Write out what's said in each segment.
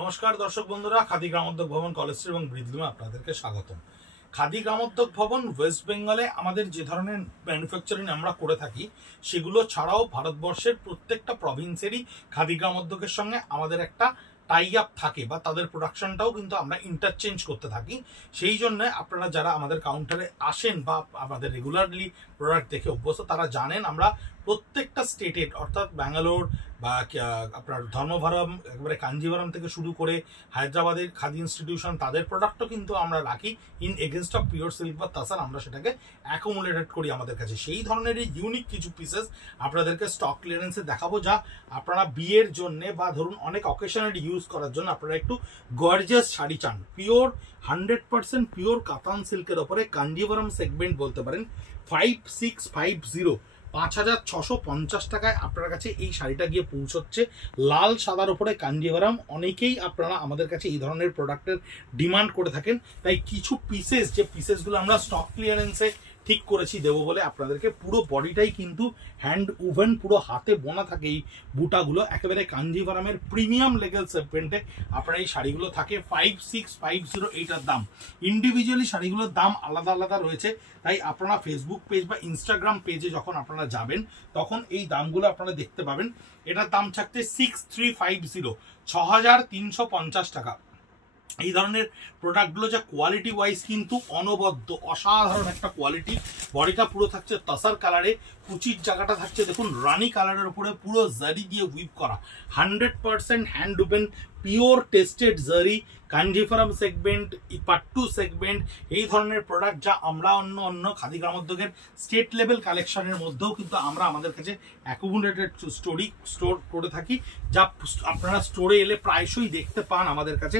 নমস্কার দর্শক বন্ধুরা, খাদি গ্রামোদ্যোগ ভবন কলেজ স্ট্রিট এবং ব্রিজলুমে আপনাদেরকে স্বাগতম। খাদি গ্রামোদ্যোগ ভবন ওয়েস্ট বেঙ্গলে আমাদের যে ধরনের ম্যানুফ্যাকচারিং আমরা করে থাকি সেগুলো ছাড়াও ভারতবর্ষের প্রত্যেকটা প্রভিন্সেরই খাদি গ্রামোদ্যোগের সঙ্গে আমাদের একটা টাই আপ থাকে বা তাদের প্রোডাকশনটাও কিন্তু আমরা ইন্টারচেঞ্জ করতে থাকি। সেই জন্য আপনারা যারা আমাদের কাউন্টারে আসেন বা আমাদের রেগুলারলি প্রোডাক্ট দেখে অভ্যস্ত তারা জানেন আমরা প্রত্যেকটা স্টেটের অর্থাৎ ব্যাঙ্গালোর বা আপনার ধর্মভারম একেবারে কাঞ্জিভারম থেকে শুরু করে হায়দ্রাবাদের খাদি ইনস্টিটিউশন তাদের প্রোডাক্টও কিন্তু আমরা রাখি in against of pure silk বা তাছাড়া আমরা সেটাকে অ্যাকোমোডেটেড করি আমাদের কাছে। সেই ধরনের ইউনিক কিছু পিসেস আপনাদেরকে স্টক ক্লিয়ারেন্সে দেখাবো, যা আপনারা বিয়ের জন্য বা ধরুন অনেক অকেশনের ইউজ করার জন্য আপনারা একটু গর্জিয়াস শাড়ি চান। পিওর 100% পিওর কাতান সিল্কের ওপরে কাঞ্জিভারম সেগমেন্ট বলতে পারেন 5650 5650 টাকায় আপনার কাছে এই শাড়িটা গিয়ে পৌঁছচ্ছে। লাল সাদার উপরে কাঞ্জিভারম, অনেকেই আপনারা আমাদের কাছে এই ধরনের প্রোডাক্টের ডিমান্ড করে থাকেন, তাই কিছু পিসেস যে পিসেসগুলো আমরা স্টক ক্লিয়ারেন্সে ঠিক করেছি দেবো বলে আপনাদেরকে। পুরো বডিটাই কিন্তু হ্যান্ড উভেন, পুরো হাতে বোনা থাকে এই বুটাগুলো, একেবারে কাঞ্জিভারমের প্রিমিয়াম লেভেল সেগমেন্টে আপনারা এই শাড়িগুলো থাকে। 5650 এইটার দাম। ইন্ডিভিজুয়ালি শাড়িগুলোর দাম আলাদা আলাদা রয়েছে, তাই আপনারা ফেসবুক পেজ বা ইনস্টাগ্রাম পেজে যখন আপনারা যাবেন তখন এই দামগুলো আপনারা দেখতে পাবেন। এটার দাম থাকছে 6350, 6350 টাকা। এই ধরনের প্রোডাক্টগুলো যা কোয়ালিটি ওয়াইজ কিন্তু অনবদ্য অসাধারণ একটা কোয়ালিটি। বডিটা পুরো থাকছে তাসার কালারে, কুচির জায়গাটা থাকছে দেখুন রানি কালারের উপরে পুরো জারি দিয়ে উইভ করা, 100% হ্যান্ড উবেন পিওর টেস্টেড জারি কাঞ্জিভারম সেগমেন্ট, পাট্টু সেগমেন্ট, এই ধরনের প্রোডাক্ট যা আমরা অন্য খাদি গ্রামোদ্যোগের স্টেট লেভেল কালেকশনের মধ্যেও কিন্তু আমরা আমাদের কাছে অ্যাকুমুলেটেড স্টোর করে থাকি, যা আপনারা স্টোরে এলে প্রায়শই দেখতে পান আমাদের কাছে।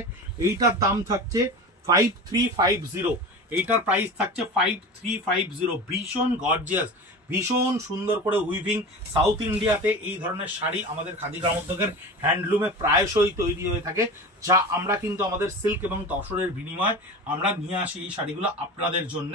এইটার দাম থাকছে 5350, এইটার প্রাইস থাকছে 5350। ভীষণ গর্জিয়াস, ভীষণ সুন্দর করে উইভিং। সাউথ ইন্ডিয়াতে এই ধরনের শাড়ি আমাদের খাদি গ্রামোদ্যোগের হ্যান্ডলুমে প্রায়শই তৈরি হয়ে থাকে, যা আমরা কিন্তু আমাদের সিল্ক এবং তসরের বিনিময় আমরা নিয়ে আসি এই শাড়িগুলো আপনাদের জন্য।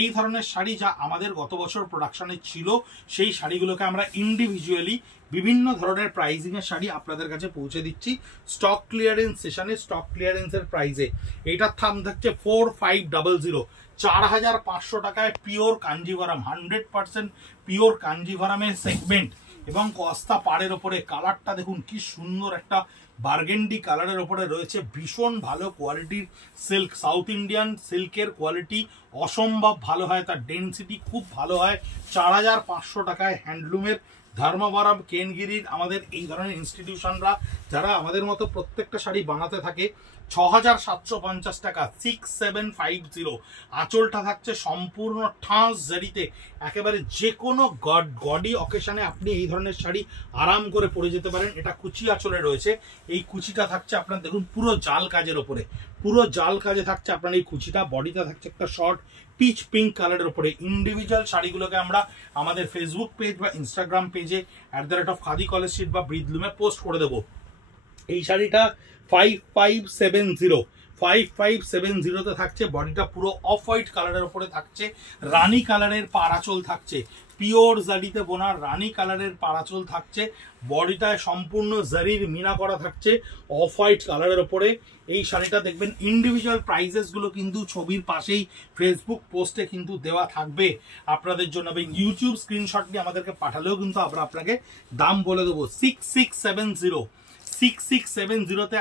এই ধরনের শাড়ি যা আমাদের গত বছর প্রোডাকশনে ছিল, সেই শাড়িগুলোকে আমরা ইন্ডিভিজুয়ালি বিভিন্ন ধরনের প্রাইজিং এর শাড়ি আপনাদের কাছে পৌঁছে দিচ্ছি স্টক ক্লিয়ারেন্স সেশনে। স্টক ক্লিয়ারেন্সের প্রাইসে এইটার দাম থাকছে 4500, 4500 টাকায় পিওর কাঞ্জিভারম, 100% পিওর কাঞ্জিভারমের সেগমেন্ট এবং কস্তা পাড়ের ওপরে। কালারটা দেখুন কি সুন্দর, একটা বার্গেন্ডি কালারের ওপরে রয়েছে। ভীষণ ভালো কোয়ালিটির সিল্ক, সাউথ ইন্ডিয়ান সিল্কের কোয়ালিটি অসম্ভব ভালো হয়, তার ডেন্সিটি খুব ভালো হয়। 4500 টাকায় হ্যান্ডলুমের ধর্মভারম কেনগিরির আমাদের এই ধরনের ইনস্টিটিউশনরা যারা আমাদের মতো প্রত্যেকটা শাড়ি বানাতে থাকে 6750 টাকা, 6750। আঁচলটা থাকছে সম্পূর্ণ ঠাঁস জারিতে, একেবারে যে কোনো গডি অকেশনে আপনি এই ধরনের শাড়ি আরাম করে পরে যেতে পারেন। এটা কুচি আঁচলে রয়েছে, এই কুচিটা থাকছে আপনার দেখুন পুরো জাল কাজের ওপরে, পুরো জাল কাজে থাকছে আপনার এই কুচিটা। বডিটা থাকছে একটা শর্ট পিচ পিঙ্ক কালারের উপরে। ইন্ডিভিজুয়াল শাড়িগুলোকে আমরা আমাদের ফেসবুক পেজ বা ইনস্টাগ্রাম পেজে @খাদি কলেজ স্ট্রিট বা ব্রিজলুমে পোস্ট করে দেবো। এই শাড়িটা 5570 তে থাকছে। বডিটা পুরো অফ হোয়াইট কালারের উপরে থাকছে, রানী কালারের পাড়াচল থাকছে, পিওর জারিতে বোনা রানী কালারের পাড়াচল থাকছে। বডিটায় সম্পূর্ণ জারির মিনা করা থাকছে অফ হোয়াইট কালারের ওপরে। এই শাড়িটা দেখবেন ইন্ডিভিজুয়াল প্রাইসেস গুলো কিন্তু ছবির পাশেই ফেসবুক পোস্টে কিন্তু দেওয়া থাকবে আপনাদের জন্য। ইউটিউব স্ক্রিনশট নিয়ে আমাদেরকে পাঠালেও কিন্তু আমরা আপনাকে দাম বলে দেবো। 6670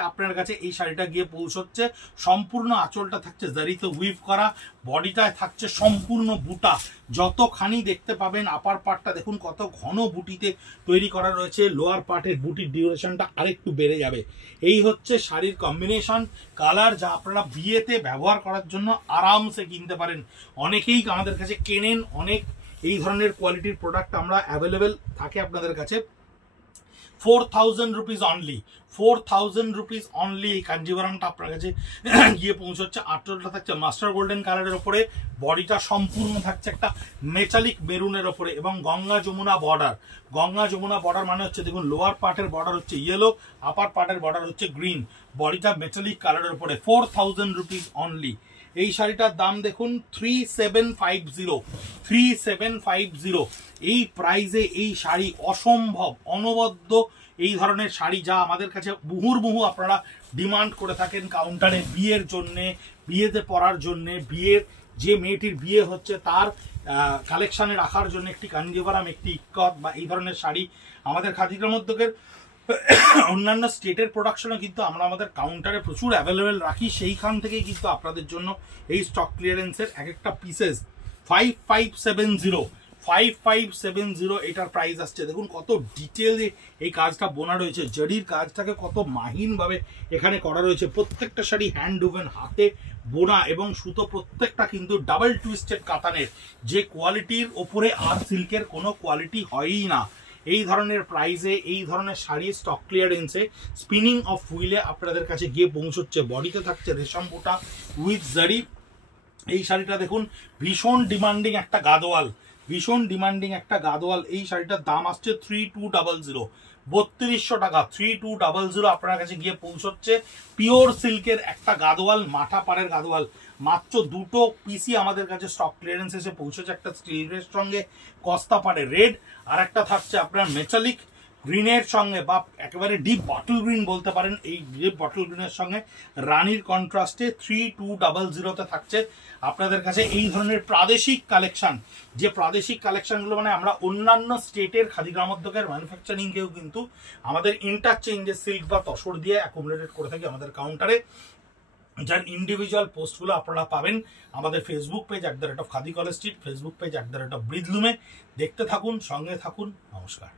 আপনার কাছে এই শাড়িটা গিয়ে পৌঁছচ্ছে। সম্পূর্ণ আঁচলটা থাকছে জারিতে উইভ করা, বডিটায় থাকছে সম্পূর্ণ বুটা, যতখানি দেখতে পাবেন। আপার পার্টটা দেখুন কত ঘন বুটিতে তৈরি করা রয়েছে, লোয়ার পার্টের বুটির ডিউরেশনটা আরেকটু বেড়ে যাবে। এই হচ্ছে শাড়ির কম্বিনেশন কালার, যা আপনারা বিয়েতে ব্যবহার করার জন্য আরামসে কিনতে পারেন। অনেকেই আমাদের কাছে কেনেন, অনেক এই ধরনের কোয়ালিটির প্রোডাক্ট আমরা অ্যাভেলেবেল থাকে আপনাদের কাছে। 4000 রুপিস অনলি, 4000 রুপিস অনলি এই কাঞ্জিভারমটা আপনার কাছে গিয়ে পৌঁছচ্ছে। আঁচলটা থাকছে মাস্টার গোল্ডেন কালারের ওপরে, বডিটা সম্পূর্ণ থাকছে একটা মেটালিক মেরুনের ওপরে এবং গঙ্গা যমুনা বর্ডার। গঙ্গা যমুনা বর্ডার মানে হচ্ছে দেখুন লোয়ার পার্টের বর্ডার হচ্ছে ইয়েলো, আপার পার্টের বর্ডার হচ্ছে গ্রিন, বডিটা মেটালিক কালারের উপরে। 4000 রুপিস অনলি। এই শাড়িটার দাম দেখুন 3750। এই প্রাইজে এই শাড়ি অসম্ভব অনবদ্য এই ধরনের শাড়ি যা আমাদের কাছে মুহুর্মুহু আপনারা ডিমান্ড করে থাকেন কাউন্টারে বিয়ের জন্যে, বিয়েতে পরার জন্যে, বিয়ের যে মেয়েটির বিয়ে হচ্ছে তার কালেকশানে রাখার জন্য একটি কাঞ্জিভারাম, একটি ইক্কত বা এই ধরনের শাড়ি আমাদের খাদি গ্রামোদ্যোগের অন্যান্য স্টেটের প্রোডাকশনে কিন্তু আমরা আমাদের কাউন্টারে প্রচুর অ্যাভেলেবেল রাখি। সেইখান থেকেই কিন্তু আপনাদের জন্য এই স্টক ক্লিয়ারেন্সের এক একটা পিসেস 5570 এটার প্রাইস আসছে। দেখুন কত ডিটেলে এই কাজটা বোনা রয়েছে, জরির কাজটাকে কত মাহিনভাবে এখানে করা রয়েছে। প্রত্যেকটা শাড়ি হ্যান্ড ওভেন, হাতে বোনা এবং সুতো প্রত্যেকটা কিন্তু ডাবল টুইস্টেড কাতানের, যে কোয়ালিটির ওপরে আর সিল্কের কোনো কোয়ালিটি হয়ই না। এই ধরনের প্রাইসে এই ধরনের শাড়ি স্টক ক্লিয়ারেন্সে স্পিনিং অফ হুইলে আপনাদের কাছে গিয়ে পৌঁছচ্ছে। বডিতে থাকছে রেশম বুটা উইথ জারি। এই শাড়িটা দেখুন ভীষণ ডিমান্ডিং একটা গাদোয়াল, ভীষণ ডিমান্ডিং একটা গাদোয়াল। এই শাড়িটার দাম আসছে 3200, 3200 টাকা। 3200 আপনার কাছে গিয়ে পৌঁছচ্ছে। পিওর সিল্কের একটা গাদোয়াল, মাথা পাড়ের গাদোয়াল। মাত্র দুটো পিসি আমাদের কাছে স্টক ক্লিয়ারেন্স এসে পৌঁছেছে, একটা স্টিল গ্রের সঙ্গে কস্তা পাড়ে রেড, আর একটা থাকছে আপনার মেটালিক গ্রিনের সঙ্গে বা একেবারে ডিপ বটল গ্রিন বলতে পারেন। এই ডিপ বটল গ্রিনের সঙ্গে রানীর কন্ট্রাস্টে 3200 থাকছে আপনাদের কাছে এই ধরনের প্রাদেশিক কালেকশন। যে প্রাদেশিক কালেকশনগুলো মানে আমরা অন্যান্য স্টেটের খাদি গ্রামোদ্যোগের ম্যানুফ্যাকচারিংকেও কিন্তু আমাদের ইন্টারচেঞ্জে সিল্ক বা তসর দিয়ে অ্যাকুমুলেটেড করে থাকি আমাদের কাউন্টারে, যার ইন্ডিভিজুয়াল পোস্টগুলো আপনারা পাবেন আমাদের Facebook page @Khadi College Street, Facebook page @ব্রিদলুমে। দেখতে থাকুন, সঙ্গে থাকুন। নমস্কার।